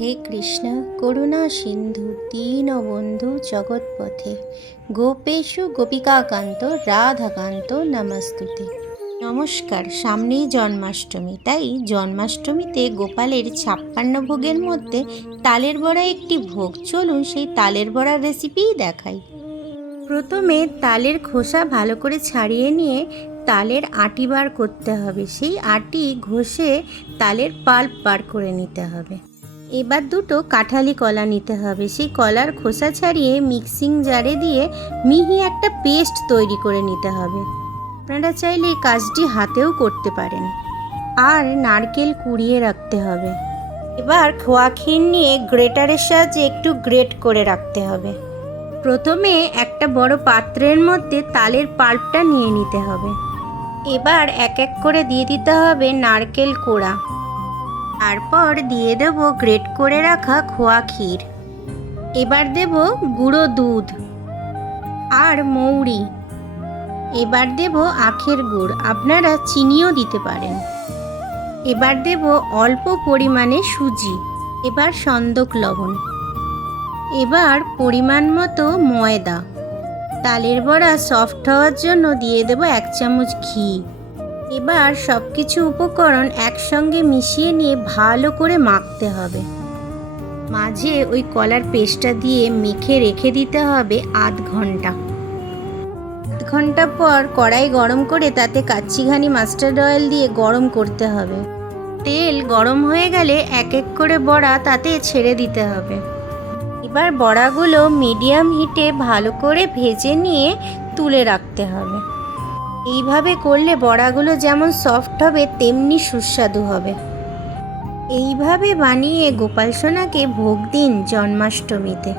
হে কৃষ্ণ করুণা সিন্ধু দীনবন্ধু জগৎপথে গোপেশু গোপিকাকান্ত রাধাকান্ত নমস্তুতে। নমস্কার, সামনেই জন্মাষ্টমী, তাই জন্মাষ্টমীতে গোপালের 56 ভোগের মধ্যে তালের বড়া একটি ভোগ। চলুন সেই তালের বড়ার রেসিপিই দেখাই। প্রথমে তালের খোসা ভালো করে ছাড়িয়ে নিয়ে তালের আটি বার করতে হবে। সেই আটি ঘষে তালের পাল্প বার করে নিতে হবে। এবার দুটো কাঁঠালি কলা নিতে হবে। সেই কলার খোসা ছাড়িয়ে মিক্সিং জারে দিয়ে মিহি একটা পেস্ট তৈরি করে নিতে হবে। আপনারা চাইলে এই কাজটি হাতেও করতে পারেন। আর নারকেল কুড়িয়ে রাখতে হবে। এবার খোয়া ক্ষীর নিয়ে গ্রেটারের সাহায্যে একটু গ্রেট করে রাখতে হবে। প্রথমে একটা বড় পাত্রের মধ্যে তালের পাল্পটা নিয়ে নিতে হবে। এবার এক এক করে দিয়ে দিতে হবে নারকেল কোড়া। তারপর দিয়ে দেব গ্রেট করে রাখা খোয়া ক্ষীর। এবার দেব গুঁড়ো দুধ আর মৌরি। এবার দেব আখের গুড়, আপনারা চিনিও দিতে পারেন। এবার দেব অল্প পরিমাণে সুজি। এবার সন্দক লবণ। এবার পরিমাণ মতো ময়দা। তালের বড়া সফট হওয়ার জন্য দিয়ে দেব 1 চামচ ঘি। এবার সব কিছু উপকরণ একসঙ্গে মিশিয়ে নিয়ে ভালো করে মাখতে হবে। মাঝে ওই কলার পেস্টটা দিয়ে মেখে রেখে দিতে হবে আধ ঘন্টা। আধ ঘন্টা পর কড়াই গরম করে তাতে কাচ্চিঘানি মাস্টার্ড অয়েল দিয়ে গরম করতে হবে। তেল গরম হয়ে গেলে এক এক করে বড়া তাতে ছেড়ে দিতে হবে। এবার বড়াগুলো মিডিয়াম হিটে ভালো করে ভেজে নিয়ে তুলে রাখতে হবে। এইভাবে করলে বড়াগুলো যেমন সফট হবে তেমনি সুস্বাদু হবে। এইভাবে বানিয়ে গোপাল সোনাকে ভোগ দিন জন্মাষ্টমীতে।